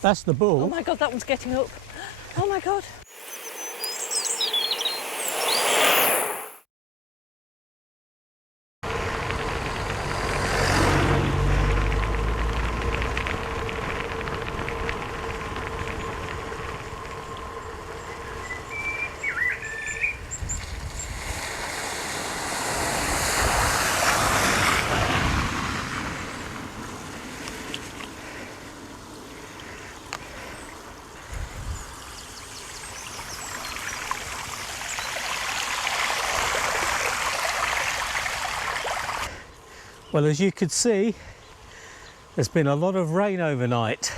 That's the bull. Oh my God, that one's getting up. Oh my God. Well, as you could see, there's been a lot of rain overnight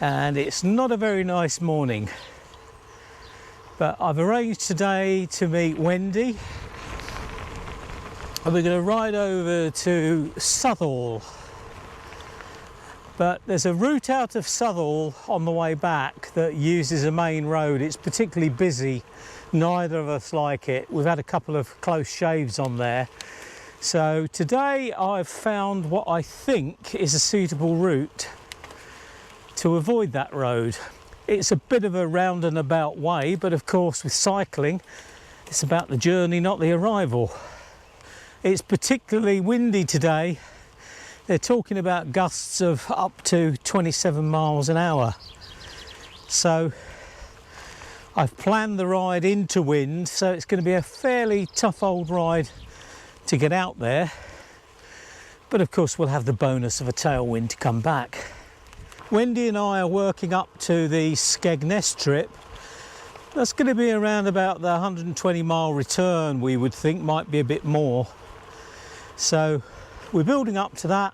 and it's not a very nice morning. But I've arranged today to meet Wendy and we're going to ride over to Southall. But there's a route out of Southall on the way back that uses a main road. It's particularly busy. Neither of us like it. We've had a couple of close shaves on there. So today I've found what I think is a suitable route to avoid that road. It's a bit of a round and about way, but of course with cycling it's about the journey, not the arrival. It's particularly windy today. They're talking about gusts of up to 27 miles an hour. So I've planned the ride into wind, so it's going to be a fairly tough old ride to get out there, but of course we'll have the bonus of a tailwind to come back. Wendy and I are working up to the Skegness trip. That's going to be around about the 120 mile return, we would think, might be a bit more. So we're building up to that,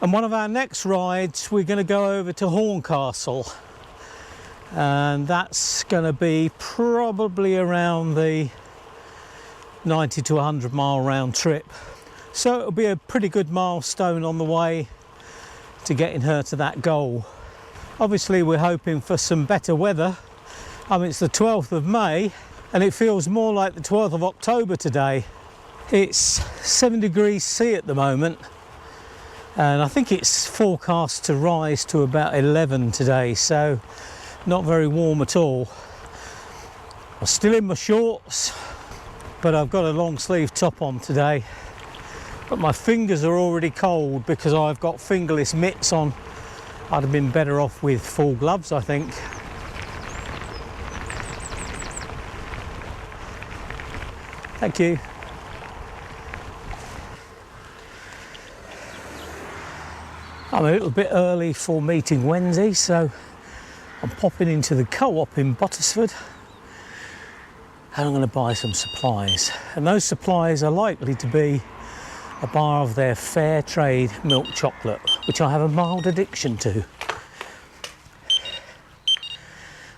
and one of our next rides we're going to go over to Horncastle, and that's going to be probably around the 90 to 100 mile round trip. So it'll be a pretty good milestone on the way to getting her to that goal. Obviously we're hoping for some better weather. I mean, it's the 12th of May and it feels more like the 12th of October today. It's 7 degrees C at the moment and I think it's forecast to rise to about 11 today, so not very warm at all. I'm still in my shorts, but I've got a long sleeve top on today. But my fingers are already cold because I've got fingerless mitts on. I'd have been better off with full gloves, I think. Thank you. I'm a little bit early for meeting Wendy, so I'm popping into the co-op in Bottisford. And I'm going to buy some supplies, and those supplies are likely to be a bar of their fair trade milk chocolate, which I have a mild addiction to. And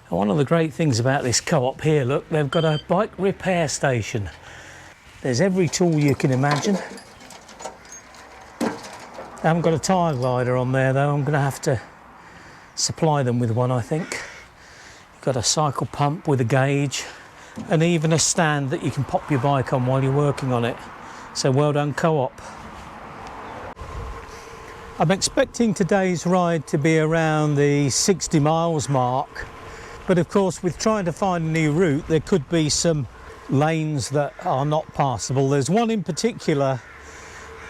one of the great things about this co-op here, look, they've got a bike repair station. There's every tool you can imagine. They haven't got a Tyre Glider on there though. I'm going to have to supply them with one, I think. You've got a cycle pump with a gauge, and even a stand that you can pop your bike on while you're working on it. So well done, co-op. I'm expecting today's ride to be around the 60 miles mark, but of course with trying to find a new route there could be some lanes that are not passable. There's one in particular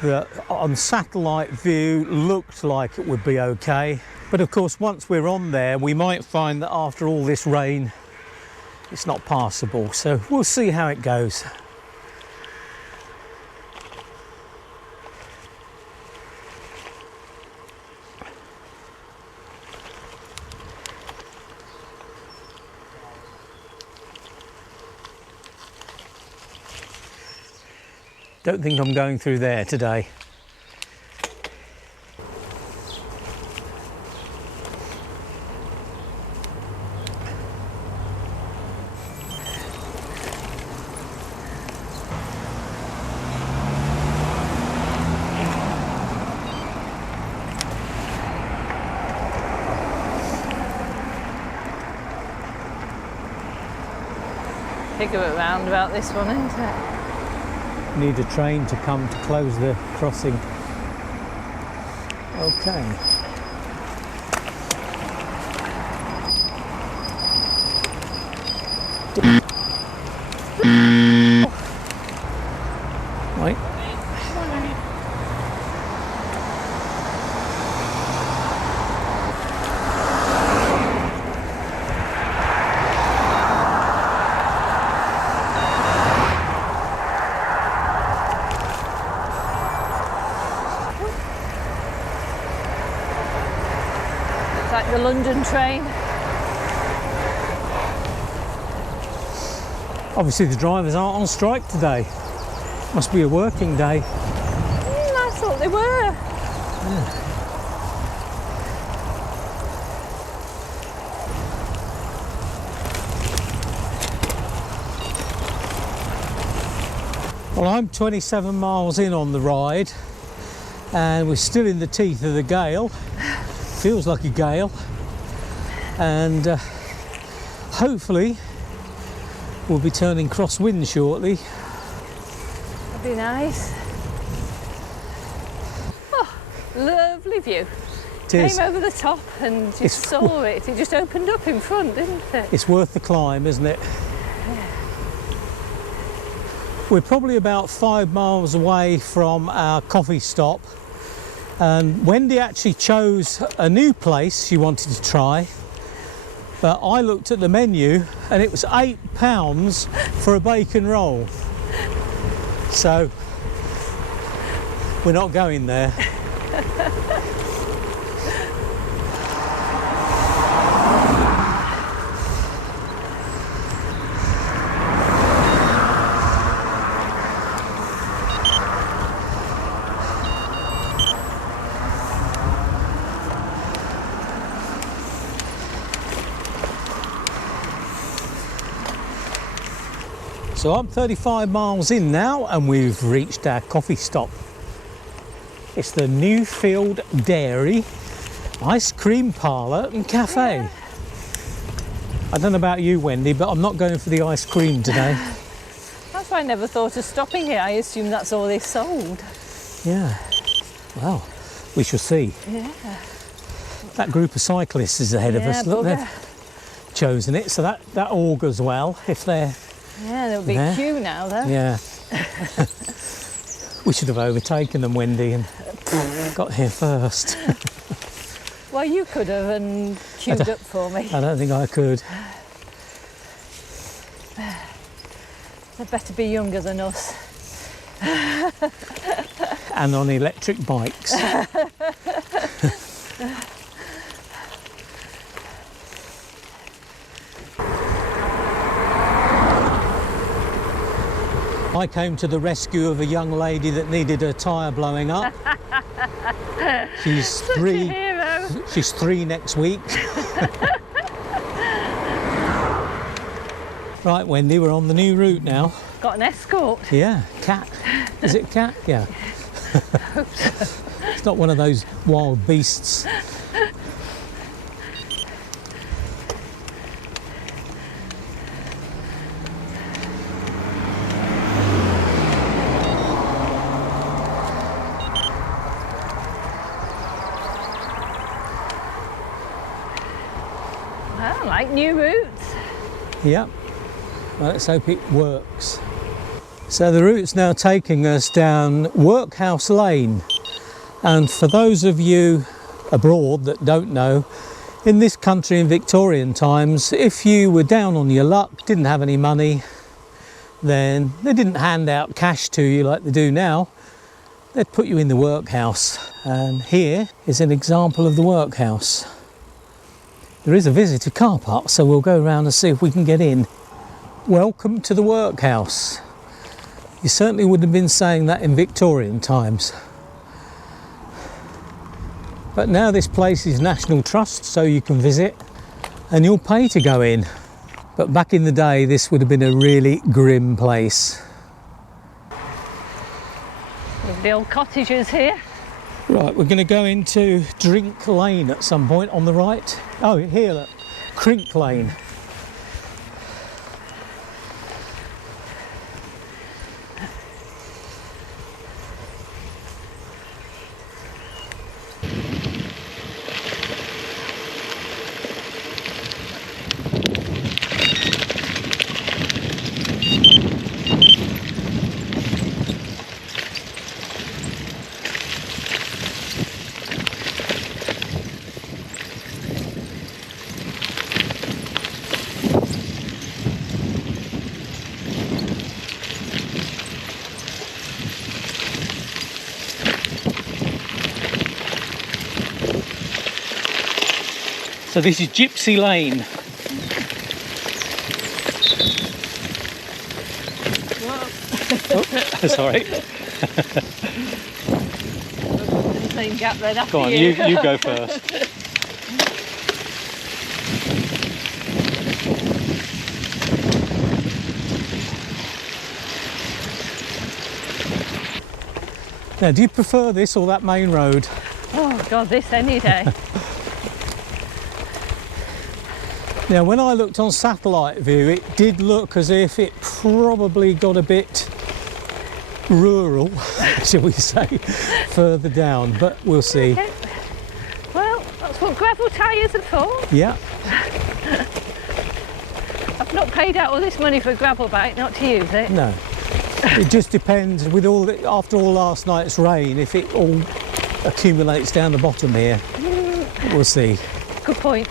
that on satellite view looked like it would be okay, but of course once we're on there we might find that after all this rain it's not passable, so we'll see how it goes. Don't think I'm going through there today. Think of it roundabout, this one, isn't it? Need a train to come to close the crossing. Okay. like the London train. Obviously the drivers aren't on strike today. Must be a working day. I thought they were. Yeah. Well, I'm 27 miles in on the ride and we're still in the teeth of the gale. Feels like a gale, and hopefully we'll be turning crosswind shortly. That'd be nice. Oh, lovely view. It is. Came over the top and just saw it. It just opened up in front, didn't it? It's worth the climb, isn't it? We're probably about 5 miles away from our coffee stop, and Wendy actually chose a new place she wanted to try, but I looked at the menu and it was £8 for a bacon roll, so we're not going there. So I'm 35 miles in now and we've reached our coffee stop. It's the Newfield Dairy Ice Cream Parlour and Cafe. Yeah. I don't know about you, Wendy, but I'm not going for the ice cream today. That's why I never thought of stopping here. I assume that's all they sold. Yeah, well, we shall see. Yeah. That group of cyclists is ahead of us. Look, they've chosen it, so that augurs well if they're... Yeah, there'll be a queue now though. Yeah. We should have overtaken them, Wendy, and got here first. Well, you could have and queued up for me. I don't think I could. They'd better be younger than us. And on electric bikes. I came to the rescue of a young lady that needed her tyre blowing up. She's Such three. A hero. She's 3 next week. Right, Wendy, we're on the new route now. Got an escort. Yeah, cat. Is it cat? Yeah. It's not one of those wild beasts. Well, like new routes. Yep. Well, let's hope it works. So the route's now taking us down Workhouse Lane, and for those of you abroad that don't know, in this country in Victorian times, if you were down on your luck, didn't have any money, then they didn't hand out cash to you like they do now. They'd put you in the workhouse, and here is an example of the workhouse. There is a visitor car park, so we'll go around and see if we can get in. Welcome to the workhouse. You certainly wouldn't have been saying that in Victorian times. But now this place is National Trust, so you can visit and you'll pay to go in. But back in the day, this would have been a really grim place. With the old cottages here. Right, we're going to go into Drink Lane at some point on the right. Oh, here, look, Crink Lane. So this is Gypsy Lane. Oh, that's all right. Same gap then after Go on, you go first. Now, do you prefer this or that main road? Oh God, this any day. Now, when I looked on satellite view, it did look as if it probably got a bit rural, shall we say, further down, but we'll see. Okay. Well, that's what gravel tyres are for. Yeah. I've not paid out all this money for a gravel bike not to use it. No. It just depends with all after all last night's rain, if it all accumulates down the bottom here. We'll see. Good point.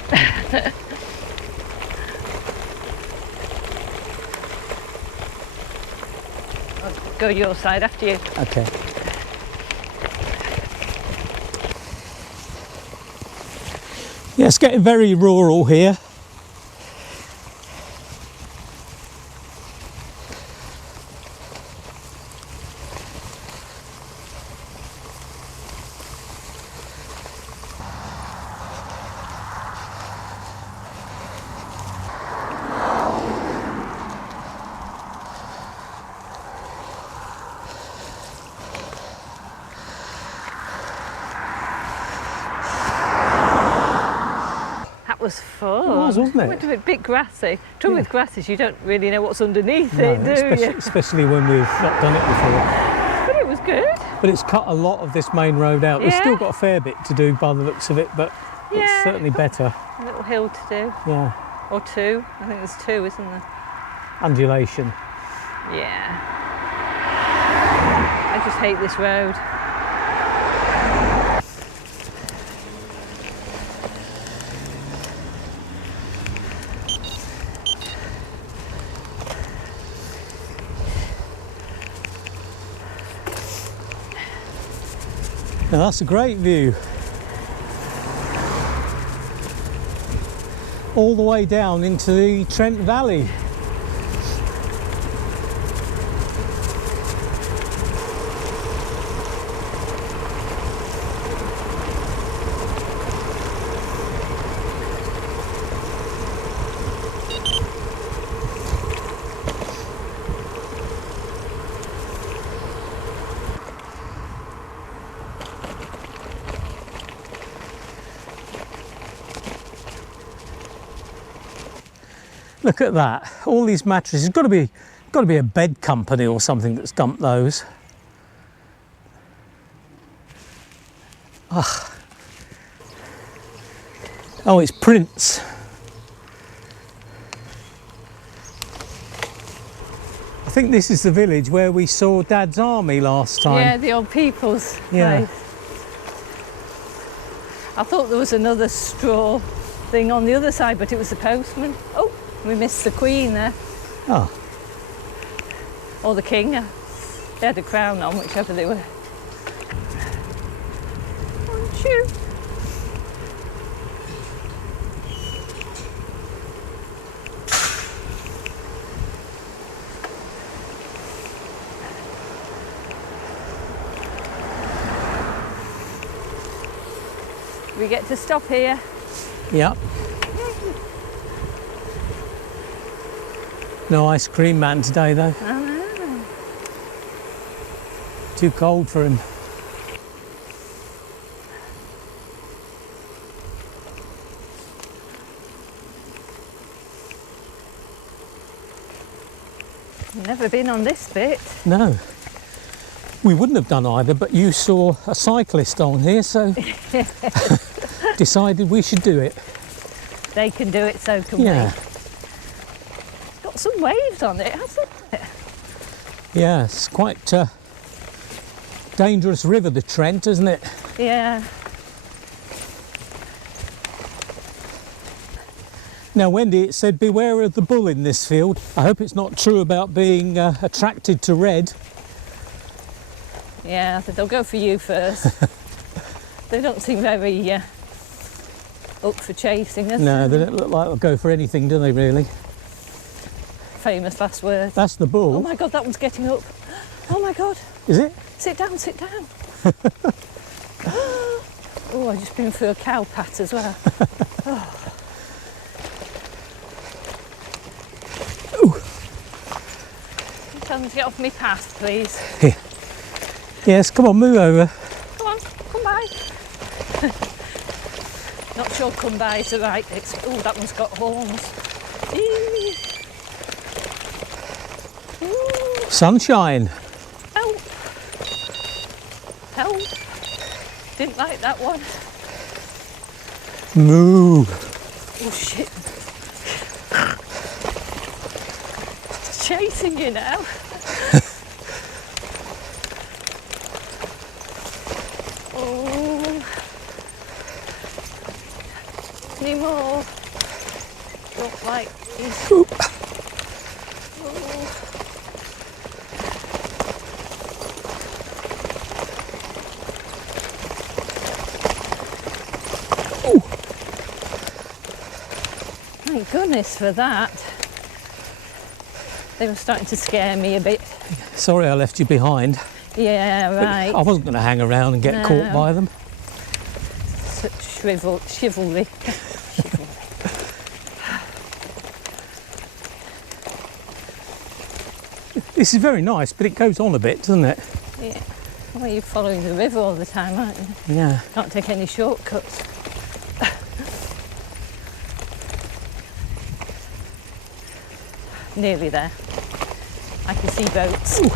I'll go your side after you. Okay. Yeah, it's getting very rural here. Was fun. It was, wasn't it? Went a bit grassy. Trouble with grass is you don't really know what's underneath it, do you? Especially when we've not done it before. But it was good. But it's cut a lot of this main road out. We've still got a fair bit to do by the looks of it, but it's certainly better. A little hill to do. Yeah. Or two. I think there's two, isn't there? Undulation. Yeah. I just hate this road. Now that's a great view. All the way down into the Trent Valley. Look at that, all these mattresses. It's got to be a bed company or something that's dumped those. Ah. Oh, it's Prince. I think this is the village where we saw Dad's army last time. Yeah, the old people's place. I thought there was another straw thing on the other side, but it was the postman. Oh, we missed the Queen there. Oh. Or the King. They had a crown on, whichever they were. Aren't you? We get to stop here. Yep. No ice cream man today though. I know. Too cold for him. Never been on this bit. No. We wouldn't have done either, but you saw a cyclist on here, so decided we should do it. They can do it, so can we. It's got some waves on it, hasn't it? Yeah, it's quite a dangerous river, the Trent, isn't it? Yeah. Now, Wendy, it said beware of the bull in this field. I hope it's not true about being attracted to red. Yeah, I think they'll go for you first. They don't seem very up for chasing us. No, they don't look like they'll go for anything, do they, really? Famous last words. That's the bull. Oh my God, that one's getting up. Oh my God. Is it? Sit down, sit down. Oh, I've just been through a cow pat as well. Oh. Tell them to get off my path, please. Here. Yes, come on, move over. Come on, come by. Not sure come by is the right. Oh, that one's got horns. Eee. Ooh. Sunshine. Help. Help. Didn't like that one. Moo. Oh shit. Chasing you now. Oh. Any more? Don't like these. Oh. Thank goodness for that. They were starting to scare me a bit. Sorry I left you behind. Yeah, right. But I wasn't going to hang around and get caught by them. Such chivalry. This is very nice, but it goes on a bit, doesn't it? Yeah. Well, you're following the river all the time, aren't you? Yeah. Can't take any shortcuts. Nearly there. I can see boats. Ooh.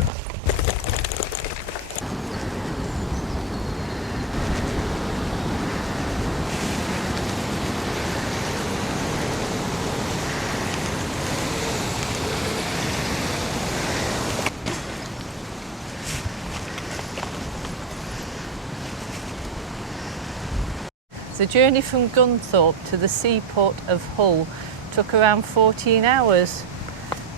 The journey from Gunthorpe to the seaport of Hull took around 14 hours.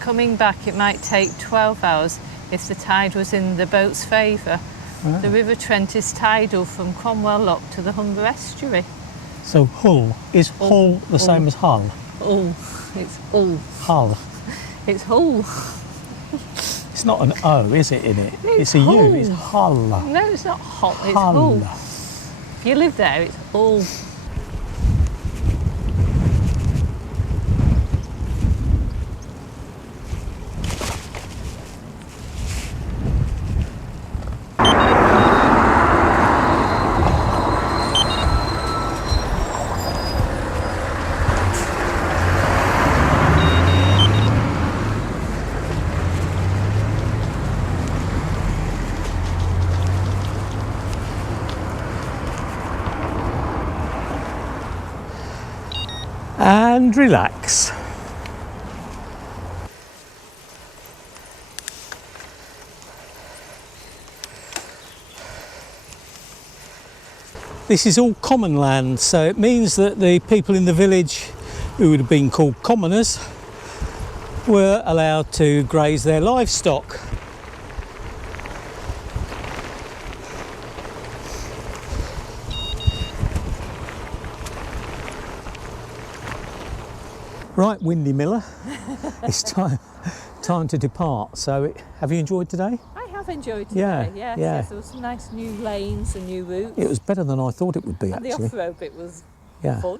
Coming back it might take 12 hours if the tide was in the boat's favour. Ah. The River Trent is tidal from Cromwell Lock to the Humber Estuary. So Hull, is Hull the same as Hull? Hull, it's Hull. Hull. It's Hull. It's not an O, is it, in it? It's a U, Hull. it's Hull. No, it's not Hull, it's Hull. Hull. If you live there, it's Hull. And relax. This is all common land, so it means that the people in the village who would have been called commoners were allowed to graze their livestock. Right, Windy Miller, it's time to depart. So, have you enjoyed today? I have enjoyed today, Yeah, yes. yeah. Yes, there were some nice new lanes and new routes. It was better than I thought it would be, And actually. the off-road bit was Yeah. fun.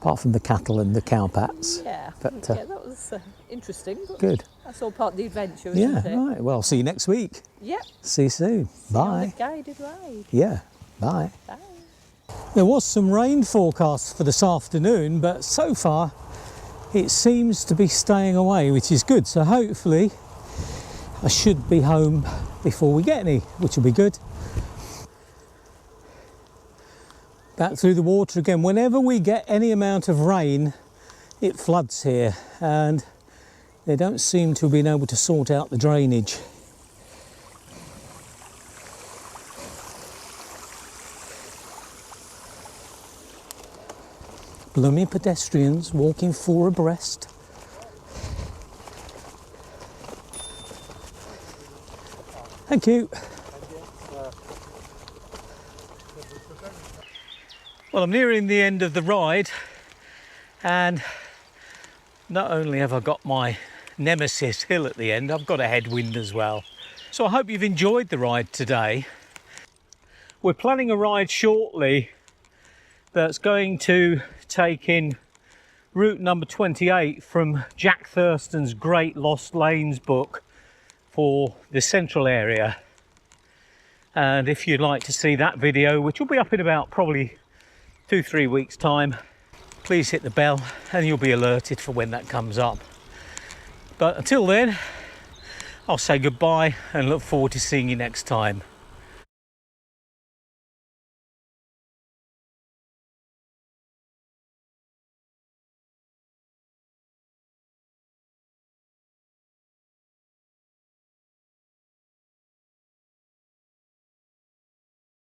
Apart from the cattle and the cow pats. Yeah, But, yeah, that was interesting. But Good. that's all part of the adventure, Yeah, isn't it? right. Well, see you next week. Yep. See you soon. See you on Bye. the guided ride. Yeah, bye. Bye. There was some rain forecast for this afternoon, but so far it seems to be staying away, which is good. So hopefully I should be home before we get any, which will be good. Back through the water again. Whenever we get any amount of rain, it floods here, and they don't seem to have been able to sort out the drainage. Blooming pedestrians walking four abreast. Thank you. Well, I'm nearing the end of the ride, and not only have I got my nemesis hill at the end, I've got a headwind as well. So I hope you've enjoyed the ride today. We're planning a ride shortly that's going to take in route number 28 from Jack Thurston's Great Lost Lanes book for the central area. And if you'd like to see that video, which will be up in about probably 2-3 weeks time, please hit the bell and you'll be alerted for when that comes up. But until then, I'll say goodbye and look forward to seeing you next time.